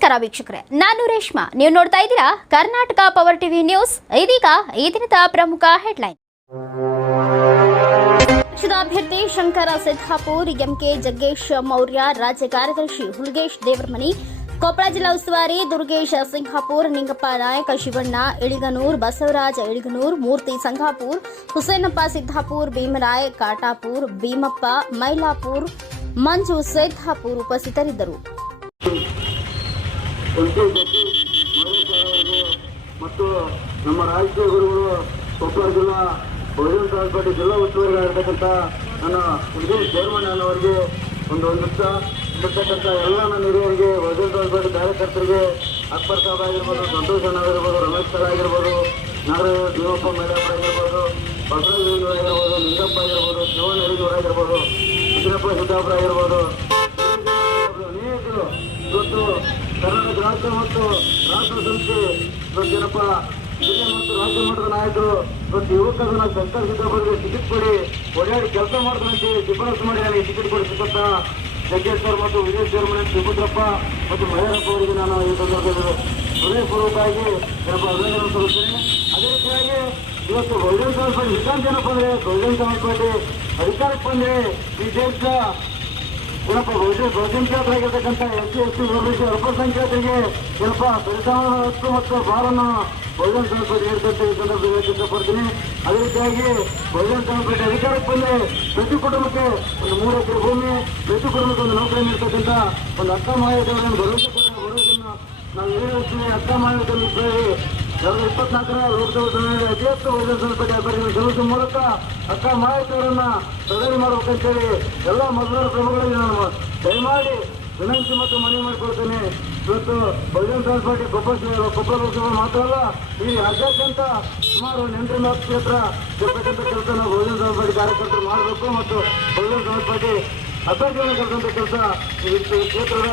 ನಮಸ್ಕಾರ ವೀಕ್ಷಕರೇ, ನಾನು ರೇಷ್ಮಾ. ನೀವು ನೋಡ್ತಾ ಇದ್ದೀರಾ ಕರ್ನಾಟಕ ಪವರ್ ಟಿವಿ ನ್ಯೂಸ್ ಇದೀಗ ಈ ದಿನದ ಪ್ರಮುಖ ಹೆಡ್ಲೈನ್ ಪಕ್ಷದ ಅಭ್ಯರ್ಥಿ ಶಂಕರ ಸಿದ್ದಾಪುರ್, ಎಂಕೆ ಜಗ್ಗೇಶ್ ಮೌರ್ಯ, ರಾಜ್ಯ ಕಾರ್ಯದರ್ಶಿ ಹುಲ್ಗೇಶ್ ದೇವರಮನಿ, ಕೊಪ್ಪಳ ಜಿಲ್ಲಾ ಉಸ್ತುವಾರಿ ದುರ್ಗೇಶ್ ಸಿಂಗಾಪುರ್ ನಿಂಗಪ್ಪ ನಾಯಕ ಶಿವಣ್ಣ, ಇಳಿಗನೂರ್ ಬಸವರಾಜ ಇಳಿಗನೂರ್, ಮೂರ್ತಿ ಸಂಗಾಪುರ್ ಹುಸೇನಪ್ಪ ಸಿದ್ದಾಪುರ್, ಭೀಮರಾಯ್ ಕಾಟಾಪುರ್, ಭೀಮಪ್ಪ ಮೈಲಾಪುರ್, ಮಂಜು ಸಿದ್ದಾಪುರ್ ಉಪಸ್ಥಿತರಿದ್ದರು. ಸಂತೆ ಜಟ್ಟಿ ಮಹೇಶ್ವರರಿಗೆ ಮತ್ತು ನಮ್ಮ ರಾಜಕೀಯ ಗುರುಗಳು ಕೊಪ್ಪಳ ಜಿಲ್ಲಾ ಬಹುಜನ ಪಾರ್ಟಿ ಜಿಲ್ಲಾ ಉಸ್ತುವಾರಿಗಳಾಗಿರ್ತಕ್ಕಂಥ ನನ್ನ ವಿಜಯ್ ಚೇರ್ಮನ್ ಅವರಿಗೆ ಒಂದು ಒಂದು ನಿಮಿಷ ಇರ್ತಕ್ಕಂಥ ಎಲ್ಲ ನನ್ನ ಹಿರಿಯರಿಗೆ ಬಹುಜನ ಪಾರ್ಟಿ ಕಾರ್ಯಕರ್ತರಿಗೆ, ಅಕ್ಬರ್ ಸಾಬ್ ಆಗಿರ್ಬೋದು, ಸಂತೋಷ್ ಆಗಿರ್ಬೋದು, ರಮೇಶ್ ಸರ್ ಆಗಿರ್ಬೋದು, ನಾಗರಾಜ ದೇವಪ್ಪ ಮೇಡಮ್ ಆಗಿರ್ಬೋದು ಬಸವರಾಜ್ ಆಗಿರ್ಬೋದು, ನಿಂಗಪ್ಪ ಆಗಿರ್ಬೋದು, ಶಿವಣ್ಣ ಹಿರಿಯೂರು ಆಗಿರ್ಬೋದು, ಸಿದ್ದಪ್ಪ ಸಿದ್ದಾಪುರ ಆಗಿರ್ಬೋದು ಅನೇಕರು ರಾಜ್ಯ ಮತ್ತು ರಾಷ್ಟ್ರ ಸಂಸ್ಥೆ ಏನಪ್ಪ ಜಿಲ್ಲೆ ಮತ್ತು ರಾಜ್ಯ ಮಟ್ಟದ ನಾಯಕರು ಮತ್ತು ಯುವಕರನ್ನ ಸರ್ಕಾರ ಸಿದ್ದರಾಮಯ್ಯ ಟಿಕೆಟ್ ಕೊಡಿ. ಓಡಾಡಿ ಕೆಲಸ ಮಾಡ್ತಾರಂತೆ ಶಿಫಾರಸು ಮಾಡಿ ನನಗೆ ಟಿಕೆಟ್ ಕೊಡಿ ಸಿಕ್ಕಂತ ಸರ್ ಮತ್ತು ವಿಜಯ್ ಚೇರ್ಮನ್ ಶಿವಪುತ್ರಪ್ಪ ಮತ್ತು ಮಹೇರಪ್ಪ ಅವರಿಗೆ ನಾನು ಈ ಸಂದರ್ಭದಲ್ಲಿ ಹೃದಯಪೂರ್ವಕವಾಗಿ ಏನಪ್ಪ ಅಭಿನಂದನೆ ಸಲ್ಲಿಸ್ತೇನೆ. ಅದೇ ರೀತಿಯಾಗಿ ಇವತ್ತು ಪಾರ್ಟಿ ವಿಧಾನ ಏನಪ್ಪ ಅಂದ್ರೆ ಸಮಾಜ ಪಾರ್ಟಿ ಅಧಿಕಾರಕ್ಕೆ ಬಂದ್ರೆ ಈ ದೇಶದ ಏನಪ್ಪ ಬಹುಜನ ಬಹುಸಂಖ್ಯಾತರಾಗಿರ್ತಕ್ಕಂಥ S C, S T OBC ಅಲ್ಪಸಂಖ್ಯಾತರಿಗೆ ಏನಪ್ಪ ಮತ್ತು ಭಾರನ ಬಹುಜನ ಸಮಾಜಪೇಟೆ ನೀಡ್ತಂತೆ ಈ ಸಂದರ್ಭದಲ್ಲಿ ಇಷ್ಟಪಡ್ತೀನಿ ಅದೇ ರೀತಿಯಾಗಿ ಬಹುಜನ ಸಮಾಜಪೇಟೆ ಅಧಿಕಾರಕ್ಕೆ ಬಂದ್ರೆ ಪ್ರತಿ ಕುಟುಂಬಕ್ಕೆ ಒಂದು ಮೂರು ಎಕರೆ ಭೂಮಿ, ಪ್ರತಿ ಕುಟುಂಬಕ್ಕೆ ಒಂದು ನೌಕರಿ ನೀಡ್ತಕ್ಕಂಥ ಒಂದು ಅರ್ಥ ಮಾಹಿತಿಗಳನ್ನು ಭರವಸೆ ಕೊಟ್ಟ ಭರವಸೆಯನ್ನು ನಾವು ಹೇಳ್ತೀವಿ ಅಕ್ಕ ಮಾಹಿತಿಯನ್ನು ಎರಡು ಇಪ್ಪತ್ನಾಲ್ಕರ ಲೋಕಸಭಾ ಚುನಾವಣೆಯಲ್ಲಿ ಅತಿ ಹೆಚ್ಚು ಬಹುಜನ ಸಮಾಜಪೇಟೆ ಅಭ್ಯರ್ಥಿಗಳನ್ನು ಗೆಲ್ಲಿಸುವ ಮೂಲಕ ಅಕ್ಕ ಮಾಹಿತಿಯವರನ್ನ ಪ್ರಧಾನಿ ಮಾಡಬೇಕಂತೇಳಿ ಎಲ್ಲ ಮತದಾರ ಪ್ರಭುಗಳಿಗೆ ನಾನು ದಯಮಾಡಿ ವಿನಂತಿ ಮತ್ತು ಮನವಿ ಮಾಡಿಕೊಳ್ತೇನೆ. ಇವತ್ತು ಬಹುಜನ ಸಮಾಜ ಪಾರ್ಟಿ ಕೊಪ್ಪಳ ಕೊಪ್ಪಳ ಲೋಕಸಭೆ ಮಾತ್ರ ಅಲ್ಲ, ಈ ರಾಜ್ಯಾದ್ಯಂತ ಸುಮಾರು ಎಂಟರಿಂದ ಹತ್ತು ಕ್ಷೇತ್ರ ಗೆಲ್ತಕ್ಕಂಥ ಕೆಲಸ ನಾವು ಬಹುಜನ ಸಮಾಜ ಪಾರ್ಟಿ ಕಾರ್ಯಕರ್ತರು ಮಾಡಬೇಕು ಮತ್ತು ಬಹುಜನ ಸಮಾಜ ಪಾರ್ಟಿ ಅಭ್ಯರ್ಥಿಗಳನ್ನು ಕೆಲಸ ಈ ಕ್ಷೇತ್ರದ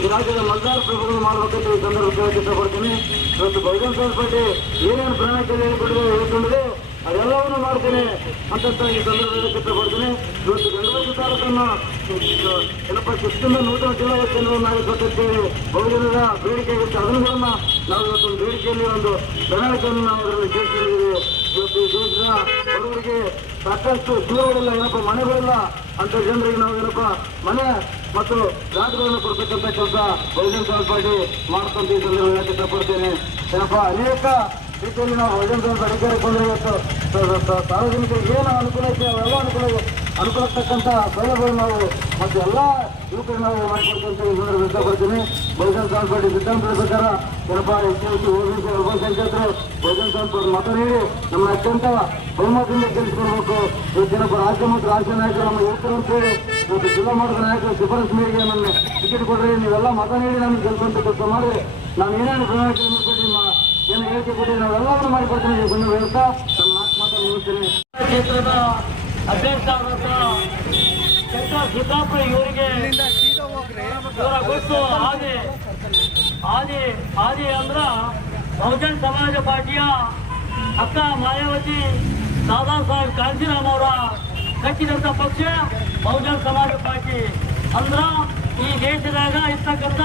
ಈ ರಾಜ್ಯದ ಮತದಾರ ಪ್ರಭುಗಳು ಮಾಡಬೇಕಂತ ಈ ಸಂದರ್ಭದಲ್ಲಿ ಇಷ್ಟಪಡ್ತೀನಿ. ಇವತ್ತು ಬಹುಜನ ಸಮಾಜ ಪಾರ್ಟಿ ಏನೇನು ಪ್ರಣಾಳಿಕೆ ಹೇಳಿಕೊಂಡಿದೆ ಹೇಳ್ಕೊಂಡಿದೆ, ಅದೆಲ್ಲವನ್ನು ಮಾಡ್ತೀನಿ ಅಂತ ಈ ಸಂದರ್ಭದಲ್ಲಿ ಇಷ್ಟಪಡ್ತೀನಿ. ಇವತ್ತು ಗಂಗಾವತಿ ತಾಲೂಕನ್ನು ಏನಪ್ಪ ಶಿಸ್ತಿನ ನೂತನ ಜಿಲ್ಲಾ ಕೇಂದ್ರವನ್ನಾಗಿ ಕೊಟ್ಟಿದ್ದೇವೆ ಬಹುಜನರ ಬೇಡಿಕೆ ಇರುತ್ತೆ ಅದನ್ನು ನಾವು ಇವತ್ತು ಬೇಡಿಕೆಯಲ್ಲಿ ಒಂದು ಪ್ರಣಾಳಿಕೆಯನ್ನು ನಾವು ಅದರಲ್ಲಿ ಸೇರಿಸಿದ್ದೀವಿ ಬಡವರಿಗೆ ಸಾಕಷ್ಟು ಜೀವಗಳಿಲ್ಲ ಏನಪ್ಪ ಮನೆಗಳಿಲ್ಲ ಅಂತ ಜನರಿಗೆ ನಾವು ಏನಪ್ಪ, ಮನೆ ಮತ್ತು ಜಾತಿಗಳನ್ನು ಕೊಡ್ತಕ್ಕಂಥ ಕೆಲಸ ಬಹುಜನ ಸಮಾಜ ಪಾರ್ಟಿ ಮಾಡ್ತಂತ ಈ ಸಂದರ್ಭದಲ್ಲಿ ಇಷ್ಟಪಡ್ತೇನೆ. ಏನಪ್ಪ, ಅನೇಕ ರೀತಿಯಲ್ಲಿ ನಾವು ಬಹುಜನ ಸಮಾಜ ಅಧಿಕಾರಕ್ಕೆ ಬಂದರೆ ಇವತ್ತು ಸಾರ್ವಜನಿಕರಿಗೆ ಏನು ಅನುಕೂಲ ಇದೆ ಅವೆಲ್ಲ ಅನುಕೂಲ ಅನುಕೂಲ ಆಗ್ತಕ್ಕಂಥ ಸೌಲಭ್ಯಗಳು ನಾವು ಮತ್ತು ಎಲ್ಲ ಯುವಕರಿಗೆ ನಾವು ಮಾಡಿಕೊಡ್ತೀವಿ ಈ ಸಂದರ್ಭದಲ್ಲಿ ಇಷ್ಟಪಡ್ತೀನಿ ಬಹುಜನ ಪಾರ್ಟಿ ಸಿದ್ಧಾಂತದ ಪ್ರಕಾರ ಜನಪ ಎಸ್ ಸಿ ಟಿ ಓಬಿಸಿ ಅಲ್ಪಸಂಖ್ಯಾತರು ಬಹುಜನ ಸಮಾಜ ಪಾರ್ಟಿ ಮತ ನೀಡಿ ನಮ್ಮ ಅತ್ಯಂತ ಬಹುಮತದಿಂದ ಗೆಲ್ಲಿಸ್ಕೊಳ್ಬೇಕು ಇವತ್ತೇನಪ್ಪ ರಾಜ್ಯ ಮತ್ತು ರಾಜ್ಯ ನಾಯಕರು ನಮ್ಮ ಯುವಕರು ಅಂತೇಳಿ ಮತ್ತು ಜಿಲ್ಲಾ ಮಟ್ಟದ ನಾಯಕರು ಶಿಫಾರಸು ಮೇರೆಗೆ ನನ್ನ ಟಿಕೆಟ್ ಕೊಡ್ರಿ, ನೀವೆಲ್ಲ ಮತ ನೀಡಿ ನಮ್ಗೆ ಗೆಲ್ಸಂತ ಕೆಲಸ ಮಾಡಿ ನಾನು ಏನೇನು ಪ್ರಣಾಳಿಕೆ ಕೊಡಿ ಏನು ಹೇಳಿಕೆ ಕೊಡಿ ನಾವೆಲ್ಲವನ್ನು ಮಾಡಿಕೊಡ್ತೀನಿ ಕೊಡ್ತೀವಿ ಸಂದರ್ಭ ಹೇಳ್ತಾ, ನನ್ನ ಮಾತು ಮಾತನ್ನು ಕ್ಷೇತ್ರದ ಶಂಕರ್ ಸಿದ್ದಾಪುರ ಇವರಿಗೆ ಇವರ ಗೊತ್ತು. ಆದಿ ಆದಿ ಆದಿ ಅಂದ್ರ ಬಹುಜನ್ ಸಮಾಜ ಪಾರ್ಟಿಯ ಅಕ್ಕ ಮಾಯಾವತಿ ದಾದಾ ಸಾಹೇಬ್ ಕಾಂತಿರಾಮ್ ಅವರ ಕಟ್ಟಿದಂತ ಪಕ್ಷ ಬಹುಜನ್ ಸಮಾಜ ಪಾರ್ಟಿ. ಅಂದ್ರ ಈ ದೇಶದಾಗ ಇರ್ತಕ್ಕಂಥ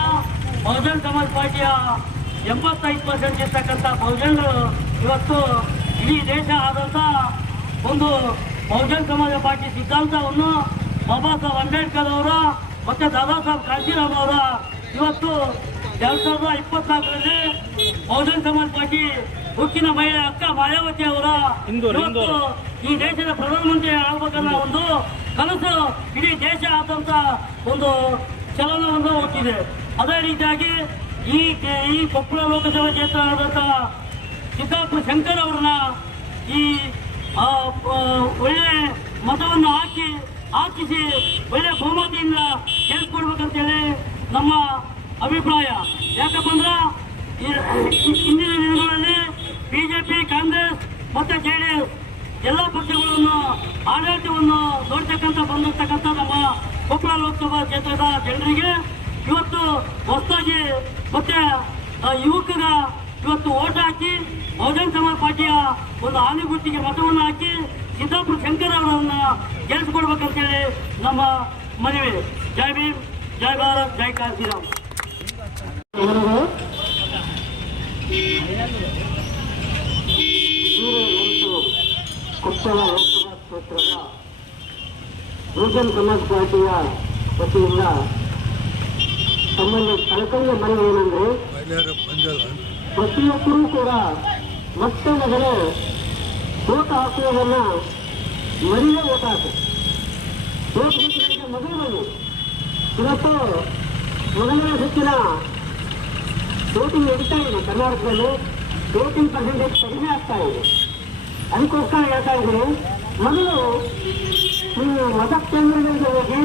ಬಹುಜನ್ ಸಮಾಜ ಪಾರ್ಟಿಯ ಎಂಬತ್ತೈದು ಪರ್ಸೆಂಟ್ ಇರ್ತಕ್ಕಂಥ ಬಹುಜನರು ಇವತ್ತು ಇಡೀ ದೇಶ ಆದಂಥ ಒಂದು ಬಹುಜನ್ ಸಮಾಜ ಪಾರ್ಟಿ ಸಿದ್ಧಾಂತವನ್ನು ಬಾಬಾ ಸಾಹೇಬ್ ಅಂಬೇಡ್ಕರ್ ಅವರ ಮತ್ತೆ ದಾದಾ ಸಾಹೇಬ್ ಕಾಂತಿರಾಮ್ ಅವರ. ಇವತ್ತು ಎರಡ್ ಸಾವಿರದ ಇಪ್ಪತ್ನಾಲ್ಕರಲ್ಲಿ ಬಹುಜನ್ ಸಮಾಜ ಪಾರ್ಟಿ ಹುಕ್ಕಿನ ಮಹಿಳೆ ಅಕ್ಕ ಮಾಯಾವತಿ ಅವರ. ಇವತ್ತು ಈ ದೇಶದ ಪ್ರಧಾನಮಂತ್ರಿ ಆಗ್ಬೇಕನ್ನೋ ಒಂದು ಕನಸು ಇಡೀ ದೇಶ ಆದಂತ ಒಂದು ಚಲನವನ್ನು ಹುಟ್ಟಿದೆ. ಅದೇ ರೀತಿಯಾಗಿ ಈ ಈ ಕೊಪ್ಪಳ ಲೋಕಸಭಾ ಕ್ಷೇತ್ರ ಆದಂತ ಸಿದ್ದಾಪುರ ಶಂಕರ್ ಅವ್ರನ್ನ ಈ ಒಳ್ಳೆ ಮತವನ್ನು ಹಾಕಿ, ಹಾಕಿಸಿ, ಒಳ್ಳೆ ಬಹುಮತಿಯಿಂದ ಗೆಲ್ಸ್ಕೊಡ್ಬೇಕಂತೇಳಿ ನಮ್ಮ ಅಭಿಪ್ರಾಯ. ಯಾಕಪ್ಪಂದ್ರೆ ಅಂದ್ರೆ ಇಂದಿನ ದಿನಗಳಲ್ಲಿ ಬಿಜೆಪಿ, ಕಾಂಗ್ರೆಸ್ ಮತ್ತು ಜೆ ಡಿ ಎಸ್ ಎಲ್ಲ ಪಕ್ಷಗಳನ್ನು ಆಡಳಿತವನ್ನು ನೋಡ್ತಕ್ಕಂಥ, ಬಂದಿರ್ತಕ್ಕಂಥ ನಮ್ಮ ಕೊಪ್ಪಳ ಲೋಕಸಭಾ ಕ್ಷೇತ್ರದ ಜನರಿಗೆ ಇವತ್ತು ಹೊಸದಾಗಿ ಮತ್ತೆ ಯುವಕರ ಇವತ್ತು ಓಟ್ ಹಾಕಿ ಬಹುಜನ ಸಮಾಜ ಪಾರ್ಟಿಯ ಒಂದು ಆನೆಗುಟ್ಟಿಗೆ ಮತವನ್ನು ಹಾಕಿ ಸಿದ್ದಾಪುರ ಶಂಕರ್ ಅವರನ್ನ ಗೆಲ್ಲಿಸ್ಕೊಡ್ಬೇಕಂತೇಳಿ ನಮ್ಮ ಮನವಿ. ಜೈ ಭೀಮ್ ಜೈ ಭಾರತ್ ಜೈ ಕಾಂತಿರಾಮ್. ಕೊಪ್ಪಳ ಲೋಕಸಭಾ ಕ್ಷೇತ್ರದ ಬಹುಜನ್ ಸಮಾಜ್ ಪಾರ್ಟಿಯ ವತಿಯಿಂದ ತಮ್ಮಲ್ಲಿ ಕಳಕಳಿಯ ಮನವಿ ಏನಂದ್ರೆ ಪ್ರತಿಯೊಬ್ಬರೂ ಕೂಡ ಮೊಟ್ಟ ಮೊದಲು ಓಟ್ ಹಾಕುವುದನ್ನು ಮರಿಯೇ ಓಟ್ ಹಾಕು. ಓಟ್ ಮೊದಲು ಇವತ್ತು ಮೊದಲನೇ ಸುತ್ತಿನ ವೋಟಿಂಗ್ ನಡೀತಾ ಇದೆ ಕರ್ನಾಟಕದಲ್ಲಿ. ವೋಟಿಂಗ್ ಪರ್ಸೆಂಟೇಜ್ ಕಡಿಮೆ ಆಗ್ತಾ ಇದೆ. ಅದಕ್ಕೋಸ್ಕರ ಹೇಳ್ತಾ ಇದ್ದೀನಿ, ಮೊದಲು ನೀವು ಮತ ಕೇಂದ್ರಗಳಿಗೆ ಹೋಗಿ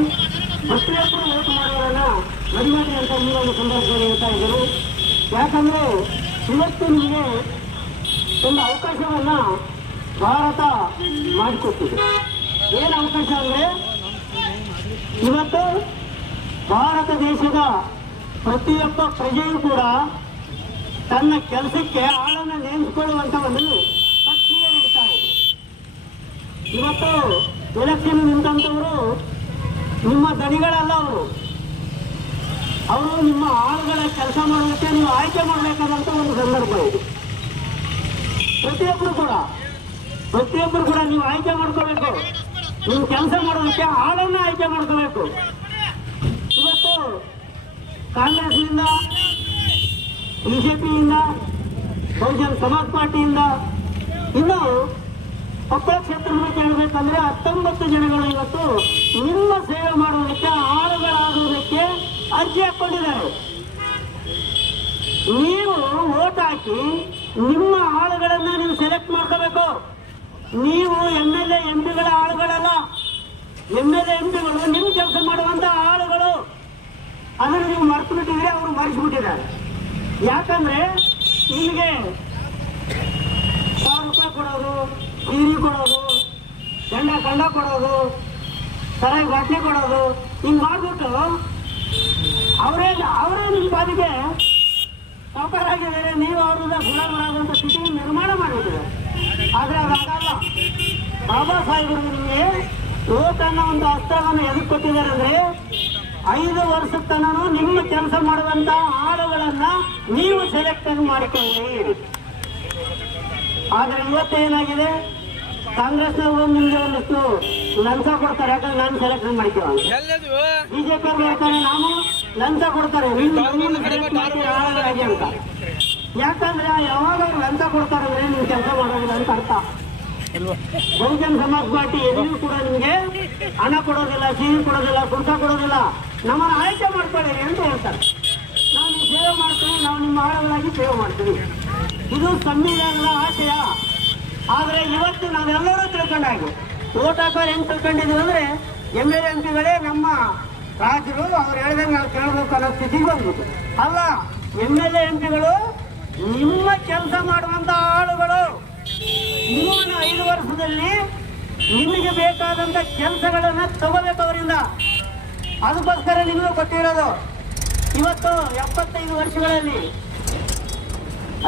ಪ್ರತಿಯೊಬ್ಬರು ಓಟ್ ಮಾಡುವುದನ್ನು ಮರಿಬೇಡಿ ಅಂತ ಈ ಒಂದು ಸಂದರ್ಭದಲ್ಲಿ ಹೇಳ್ತಾ ಇದ್ದೀನಿ. ಯಾಕಂದ್ರೆ ಇವತ್ತು ನಿಮಗೆ ಒಂದು ಅವಕಾಶವನ್ನ ಭಾರತ ಮಾಡಿಕೊಟ್ಟಿದೆ. ಏನು ಅವಕಾಶ ಅಂದ್ರೆ, ಇವತ್ತು ಭಾರತ ದೇಶದ ಪ್ರತಿಯೊಬ್ಬ ಪ್ರಜೆಯೂ ಕೂಡ ತನ್ನ ಕೆಲಸಕ್ಕೆ ಆಳನ್ನು ನೇಮಿಸಿಕೊಳ್ಳುವಂತ ಒಂದು ಪ್ರಕ್ರಿಯೆ ನಡೀತಾ ಇದೆ. ಇವತ್ತು ಎಲೆಕ್ಷನ್ ನಿಂತವರು ನಿಮ್ಮ ದನಿಗಳಲ್ಲ ಅವರು. ಅವರು ನಿಮ್ಮ ಆಳುಗಳ ಕೆಲಸ ಮಾಡೋದಕ್ಕೆ ನೀವು ಆಯ್ಕೆ ಮಾಡಬೇಕಾದಂತ ಒಂದು ಸಂದರ್ಭ ಇದೆ. ಪ್ರತಿಯೊಬ್ಬರು ಕೂಡ ಪ್ರತಿಯೊಬ್ಬರು ಕೂಡ ನೀವು ಆಯ್ಕೆ ಮಾಡ್ಕೋಬೇಕು. ನೀವು ಕೆಲಸ ಮಾಡೋದಕ್ಕೆ ಆಳನ್ನ ಆಯ್ಕೆ ಮಾಡ್ಕೋಬೇಕು. ಇವತ್ತು ಕಾಂಗ್ರೆಸ್ನಿಂದ, ಬಿಜೆಪಿಯಿಂದ, ಬಹುಜನ್ ಸಮಾಜ್ ಪಾರ್ಟಿಯಿಂದ ಇನ್ನು ಕೊಪ್ಪಳ ಕ್ಷೇತ್ರವನ್ನು ಕೇಳಬೇಕಂದ್ರೆ ಹತ್ತೊಂಬತ್ತು ಜನಗಳು ಇವತ್ತು ನಿಮ್ಮ ಸೇವೆ ಆಳುಗಳಾಗುವುದಕ್ಕೆ ಅರ್ಜಿ ಹಾಕೊಂಡಿದ್ದಾರೆ. ನೀವು ಓಟ್ ಹಾಕಿ ನಿಮ್ಮ ಆಳುಗಳನ್ನ ನೀವು ಸೆಲೆಕ್ಟ್ ಮಾಡ್ಕೋಬೇಕು. ನೀವು ಎಂ ಎಲ್ ಎ ಎಂ ಪಿಗಳ ಆಳುಗಳಲ್ಲ. ಎಂ ಎಲ್ ಎಂ ಪಿಗಳು ನಿಮ್ ಕೆಲಸ ಮಾಡುವಂತ ಆಳುಗಳು. ಅದನ್ನು ನೀವು ಮರ್ತು ಬಿಟ್ಟಿದ್ರೆ ಅವರು ಮರೆಸಿಬಿಟ್ಟಿದ್ದಾರೆ ಯಾಕಂದ್ರೆ ನಿಮಗೆ ಸಾವಿರ ರೂಪಾಯಿ ಕೊಡೋದು ಬೀರಿ ಕೊಡೋದು ಗಂಡ ಕಂಡ ಕೊಡೋದು, ಸರಾಯಿ ಬಾಟ್ಲಿ ಕೊಡೋದು ಹಿಂಗ್ ಮಾಡ್ಬಿಟ್ಟು ಅವರೇ ಅವರೇ ನಿಮ್ಮ ಬಾದಿಗೆ ಸಾವುಕಾರಾಗಿದ್ದಾರೆ ನೀವು ಅವ್ರನ್ನ ಗುಲಾಮರಾಗುವಂತ ಸ್ಥಿತಿಯನ್ನು ನಿರ್ಮಾಣ ಮಾಡಿದ್ರು ಆದರೆ ಅದಾಗಲ್ಲ ಬಾಬಾ ಸಾಹೇಬರು ನಿಮಗೆ ಅನ್ನೋ ಒಂದು ಅಸ್ತ್ರವನ್ನು ಎದುರು ಕೊಟ್ಟಿದ್ದಾರೆ ಅಂದ್ರೆ ಐದು ವರ್ಷದ ತನಕ ನಿಮ್ಮ ಕೆಲಸ ಮಾಡುವಂತ ಆಳುಗಳನ್ನ ನೀವು ಸೆಲೆಕ್ಟ್ ಮಾಡಿಕೊಳ್ಳಿ. ಆದ್ರೆ ಇವತ್ತು ಏನಾಗಿದೆ? ಕಾಂಗ್ರೆಸ್ನವರು ನಿಮ್ಗೆ ಒಂದಿಷ್ಟು ಲಂಚ ಕೊಡ್ತಾರೆ ಯಾಕಂದ್ರೆ ನಾನು ಸೆಲೆಕ್ಷನ್ ಮಾಡ್ತೀವಿ ಬಿಜೆಪಿ ಹೇಳ್ತಾರೆ ನಾವು ಲಂಚ ಕೊಡ್ತಾರೆ. ಅಂತ. ಯಾಕಂದ್ರೆ ಯಾವಾಗ ಅವ್ರು ಲಂಚ ಕೊಡ್ತಾರೆ ಅಂದ್ರೆ ನೀವು ಕೆಲಸ ಮಾಡೋದಿಲ್ಲ ಅಂತ ಅರ್ಥ. ಬಹುಜನ್ ಸಮಾಜ್ ಪಾರ್ಟಿ ಎಲ್ಲಿಯೂ ಕೂಡ ನಿಮ್ಗೆ ಹಣ ಕೊಡೋದಿಲ್ಲ ಸೀರೆ ಕೊಡೋದಿಲ್ಲ ಕುಂಟ ಕೊಡೋದಿಲ್ಲ. ನಮ್ಮನ್ನ ಆಯ್ಕೆ ಮಾಡ್ಕೊಳ್ಳಿ ಅಂತ ಹೇಳ್ತಾರೆ. ನಾವು ಸೇವೆ ಮಾಡ್ತೀವಿ ನಾವು ನಿಮ್ಮ ಆಳುಗಳಾಗಿ ಸೇವೆ ಮಾಡ್ತೀವಿ. ಇದು ಸಂವಿಧಾನದ ಆಶಯ. ಆದ್ರೆ ಇವತ್ತು ನಾವೆಲ್ಲರೂ ತಿಳ್ಕೊಂಡಾಗಿ. ಓಟ್ ಹಾಕೋರು ಹೆಂಗ್ ತಿಳ್ಕೊಂಡಿದ್ವಿ ಅಂದ್ರೆ ಎಂ ಎಲ್ ಎಂ ಪಿಗಳೇ ನಮ್ಮ ರಾಜರು ಅವ್ರು ಹೇಳ್ದಂಗೆ ನಾವು ಕೇಳಬೇಕು ಅನ್ನೋ ಸ್ಥಿತಿಗೆ ಬಂದ್ಬಿಟ್ಟು. ಅಲ್ಲ, ಎಂ ಎಲ್ ಎಂ ಪಿಗಳು ನಿಮ್ಮ ಕೆಲಸ ಮಾಡುವಂತ ಆಳುಗಳು ಮುಂದಿನ ಐದು ವರ್ಷದಲ್ಲಿ ನಿಮಗೆ ಬೇಕಾದಂತ ಕೆಲಸಗಳನ್ನ ತಗೋಬೇಕು ಅವರಿಂದ. ಅದಕ್ಕೋಸ್ಕರ ನಿಮಗೂ ಕೊಟ್ಟಿರೋದು ಇವತ್ತು ಎಪ್ಪತ್ತೈದು ವರ್ಷಗಳಲ್ಲಿ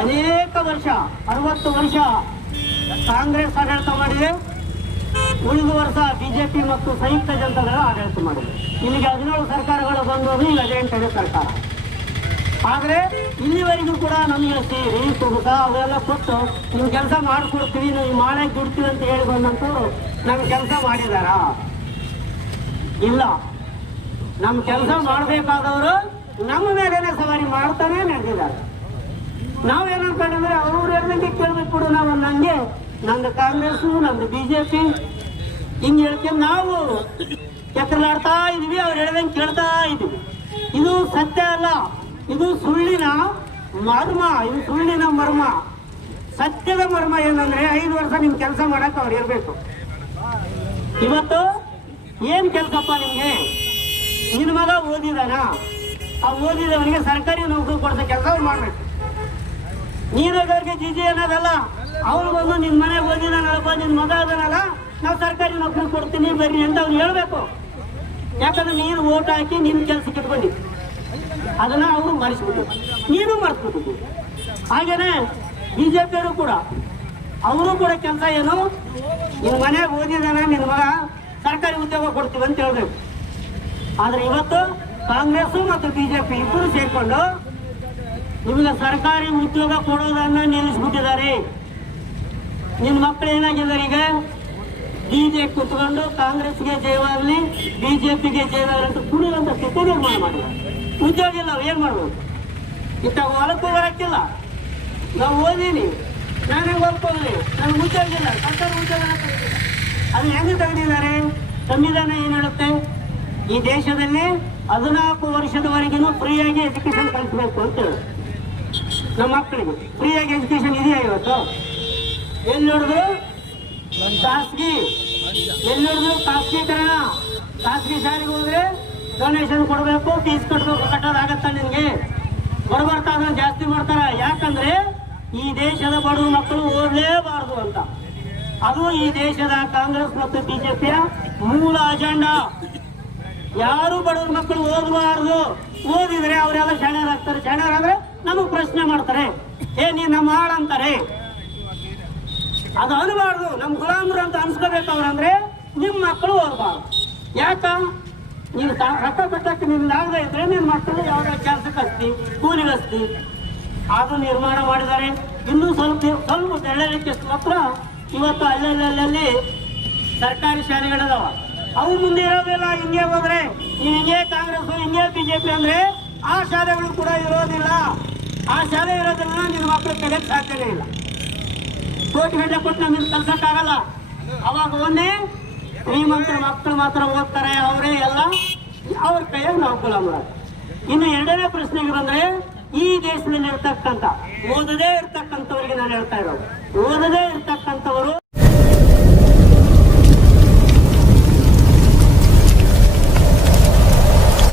ಅನೇಕ ವರ್ಷ, ಅರವತ್ತು ವರ್ಷ ಕಾಂಗ್ರೆಸ್ ಆಡಳಿತ ಮಾಡಿದೆ. ಉಳಿದ ವರ್ಷ ಬಿಜೆಪಿ ಮತ್ತು ಸಂಯುಕ್ತ ಜನತಾದಳ ಆಡಳಿತ ಮಾಡಿದೆ. ಇಲ್ಲಿಗೆ ಹದಿನೇಳು ಸರ್ಕಾರಗಳು ಬಂದವರು ಈಗ ಹದಿನೆಂಟನೇ ಸರ್ಕಾರ. ಆದರೆ ಇಲ್ಲಿವರೆಗೂ ಕೂಡ ನಮಗೆ ಸೇರಿ ತುಗುಸ ಅವೆಲ್ಲ ಕೊಟ್ಟು ನೀವು ಕೆಲಸ ಮಾಡಿಕೊಡ್ತೀವಿ ನೀವು ಮಾಡೇ ದುಡ್ತೀವಿ ಅಂತ ಹೇಳಿ ಬಂದಂತೂ ನಮ್ಮ ಕೆಲಸ ಮಾಡಿದಾರ? ಇಲ್ಲ. ನಮ್ಮ ಕೆಲಸ ಮಾಡಬೇಕಾದವರು ನಮ್ಮ ಮೇಲೇನೆ ಸವಾರಿ ಮಾಡ್ತಾನೆ ನಡೆದಿದ್ದಾರೆ. ನಾವೇನಂತ ಅನ್ಕೊಂಡ್ರೆ ಅವ್ರು ಕೇಳ್ಬೇಕು ನಾವು, ನಂಗೆ, ನಂದು ಕಾಂಗ್ರೆಸ್ ನಂದು ಬಿಜೆಪಿ ಹಿಂಗ್ ಹೇಳ್ಕೊಂಡು ನಾವು. ಎತ್ತಲಾಡ್ತಾ ಇದೀವಿ, ಅವ್ರು ಹೇಳ್ದಂಗೆ ಕೇಳ್ತಾ ಇದೀವಿ. ಇದು ಸತ್ಯ ಅಲ್ಲ. ಇದು ಸುಳ್ಳಿನ ಮರ್ಮ, ಇದು ಸುಳ್ಳಿನ ಮರ್ಮ. ಸತ್ಯದ ಮರ್ಮ ಏನಂದ್ರೆ ಐದು ವರ್ಷ ನಿಮ್ ಕೆಲಸ ಮಾಡಕ್ ಅವ್ರು ಇರ್ಬೇಕು. ಇವತ್ತು ಏನ್ ಕೆಲ್ಸಪ್ಪ ನಿಮ್ಗೆ? ನಿನ್ ಮಗ ಓದಿದಾನ? ಆ ಓದಿದವನಿಗೆ ಸರ್ಕಾರಿ ನೌಕರಿ ಕೊಡ್ತ ಕೆಲಸ ಮಾಡ್ಬೇಕು. ನೀರಾಗವ್ರಿಗೆ ಜಿಜಿ ಅನ್ನೋದಲ್ಲ. ಅವ್ರು ಬಂದು ನಿನ್ ಮನೆಗೆ ಓದಿದಾನಲ್ಲಪ್ಪ, ನಿನ್ ಮಗ ಅದನಲ್ಲ. ನಾವು ಸರ್ಕಾರಿ ನೌಕರಿ ಕೊಡ್ತೀನಿ ಬರ್ರಿ ಅಂತ ಅವ್ನು ಹೇಳಬೇಕು. ಯಾಕಂದ್ರೆ ನೀನು ಓಟ್ ಹಾಕಿ ನಿನ್ ಕೆಲಸ ಇಟ್ಕೊಂಡಿ ಅದನ್ನ ಅವರು ಮರೆಸ್ಬಿಟ್ಟು ನೀನು ಮರೆಸ್ಬಿಟ್ಟು ಹಾಗೇನೆ ಬಿಜೆಪಿಯವರು ಕೂಡ, ಅವರು ಕೂಡ ಕೆಲಸ ಏನು? ನಿನ್ ಮನೆ ಓದಿದಾನ ನಿನ್ನ ಮಗ ಸರ್ಕಾರಿ ಉದ್ಯೋಗ ಕೊಡ್ತೀವಿ ಅಂತ ಹೇಳ್ಬೇಕು. ಆದರೆ ಇವತ್ತು ಕಾಂಗ್ರೆಸ್ ಮತ್ತು ಬಿಜೆಪಿ ಇಬ್ಬರು ಸೇರಿಕೊಂಡು ನಿಮಗೆ ಸರ್ಕಾರಿ ಉದ್ಯೋಗ ಕೊಡೋದನ್ನ ನಿಲ್ಲಿಸ್ಬಿಟ್ಟಿದ್ದಾರೆ. ನಿನ್ನ ಮಕ್ಕಳು ಏನಾಗಿದ್ದಾರೆ ಈಗ? ಡಿಜೆ ಕುತ್ಕೊಂಡು ಕಾಂಗ್ರೆಸ್ಗೆ ಜಯವಾಗಲಿ ಬಿಜೆಪಿಗೆ ಜಯವಾಗಲಿ ಅಂತ ಕುಡಿಯುವಂತ ಸ್ಥಿತಿ ನಿರ್ಮಾಣ ಮಾಡಿದ್ದಾರೆ ಉದ್ಯೋಗ ಇಲ್ಲ ಏನ್ ಮಾಡ್ಬೋದು ಇಂಥ ಹೊಲಕ್ಕೂ ಬರಕ್ಕಿಲ್ಲ ನಾವು ಓದೀನಿ, ನಾನೇ ಹೋಗ್ಬೋದ್ರಿ ನನಗೆ ಉದ್ಯೋಗ ಇಲ್ಲ, ಸರ್ಕಾರ ಉದ್ಯೋಗ. ಅದು ಹೆಂಗೆ ತಗೊಂಡಿದ್ದಾರೆ? ಸಂವಿಧಾನ ಏನು ಹೇಳುತ್ತೆ? ಈ ದೇಶದಲ್ಲಿ ಹದಿನಾಲ್ಕು ವರ್ಷದವರೆಗೂ ಫ್ರೀಯಾಗಿ ಎಜುಕೇಶನ್ ಕಲಿಸ್ಬೇಕು ಅಂತ ನಮ್ಮ ಮಕ್ಕಳಿಗೆ ಫ್ರೀಯಾಗಿ ಎಜುಕೇಶನ್ ಇದೆಯಾ ಇವತ್ತು? ಎಲ್ಲಿ ನೋಡಿದ್ರು ಖಾಸಗಿ. ಎಲ್ಲರಿಗೂ ಖಾಸಗೀಕರಣ ಖಾಸಗಿ ಶಾಲೆಗೆ ಹೋದ್ರೆ ಡೊನೇಷನ್ ಕೊಡಬೇಕು ಫೀಸ್ ಕಟ್ಟಬೇಕು ಕಟ್ಟೋದಾಗತ್ತ ನಿನ್ಗೆ? ಬರಬರ್ತಾ ಅದನ್ನ ಜಾಸ್ತಿ ಮಾಡ್ತಾರ. ಯಾಕಂದ್ರೆ ಈ ದೇಶದ ಬಡವ ಮಕ್ಕಳು ಓದಲೇಬಾರದು ಅಂತ. ಅದು ಈ ದೇಶದ ಕಾಂಗ್ರೆಸ್ ಮತ್ತು ಬಿಜೆಪಿಯ ಮೂಲ ಅಜೆಂಡಾ. ಯಾರು ಬಡವ್ರ ಮಕ್ಕಳು ಓದಬಾರದು? ಓದಿದ್ರೆ ಅವರೆಲ್ಲ ಶಾಣ್ಯರಾಗ್ತಾರೆ ಶಾಣ್ಯರಾದ್ರೆ ನಮಗ್ ಪ್ರಶ್ನೆ ಮಾಡ್ತಾರೆ. ಏ, ನೀನ್ ನಮ್ಮ ಹಾಳು ಅಂತಾರೆ. ಅದು ಅನ್ಬಾರ್ದು. ನಮ್ಮ ಗುಲಾಮರು ಅಂತ ಅನ್ಸ್ಕೋಬೇಕು ಅವ್ರಂದ್ರೆ ನಿಮ್ಮ ಮಕ್ಕಳು ಓದಬಾರ್ದು ಯಾಕ? ನೀನು ರೊಕ್ಕ ಕಟ್ಟಕ್ಕೆ ನಿಮ್ಗೆ ಆಗದೆ ಇದ್ರೆ ನಿಮ್ಮ ಮಕ್ಕಳು ಯಾವುದೇ ಕೆಲಸಕ್ಕೆ ಹಸ್ತಿ, ಕೂಲಿಗೆ ಹಸ್ತಿ. ಅದು ನಿರ್ಮಾಣ ಮಾಡಿದ್ದಾರೆ. ಇನ್ನೂ ಸ್ವಲ್ಪ ಸ್ವಲ್ಪ ಬೆಳೆಯಲಿಕ್ಕೆ ಮಾತ್ರ ಇವತ್ತು ಅಲ್ಲಲ್ಲಿ ಸರ್ಕಾರಿ ಶಾಲೆಗಳದಾವ. ಅವು ಮುಂದೆ ಇರೋದಿಲ್ಲ ಹಿಂಗೆ ಹೋದ್ರೆ ನೀವು ಹಿಂಗೆ ಕಾಂಗ್ರೆಸ್ ಹಿಂಗೆ ಬಿಜೆಪಿ ಅಂದ್ರೆ ಆ ಶಾಲೆಗಳು ಕೂಡ ಇರೋದಿಲ್ಲ. ಆ ಶಾಲೆ ಇರೋದಿಲ್ಲ ನಿಮ್ಮ ಮಕ್ಕಳು ಕಲಿಯಕ್ಕೆ ಸಾಧ್ಯನೇ ಇಲ್ಲ. ಕೋಟಿ ಗಂಟೆ ಕೊಟ್ಟು ನಮಗೆ ಕಲ್ಸಕ್ಕಾಗಲ್ಲ ಅವಾಗ ಒಂದೇ ಶ್ರೀಮಂತರ ಮಕ್ಕಳು ಮಾತ್ರ ಓದ್ತಾರೆ, ಅವರೇ ಎಲ್ಲ. ಅವ್ರ ಕೈಯಾಗ ನಾವು ಗುಲಾಮರ ಇನ್ನು ಎರಡನೇ ಪ್ರಶ್ನೆಗೆ ಬಂದ್ರೆ, ಈ ದೇಶದಲ್ಲಿ ಇರ್ತಕ್ಕಂಥ ಓದದೇ ಇರ್ತಕ್ಕಂಥವ್ರಿಗೆ ನಾನು ಹೇಳ್ತಾ ಇರೋದು. ಓದದೇ ಇರ್ತಕ್ಕಂಥವರು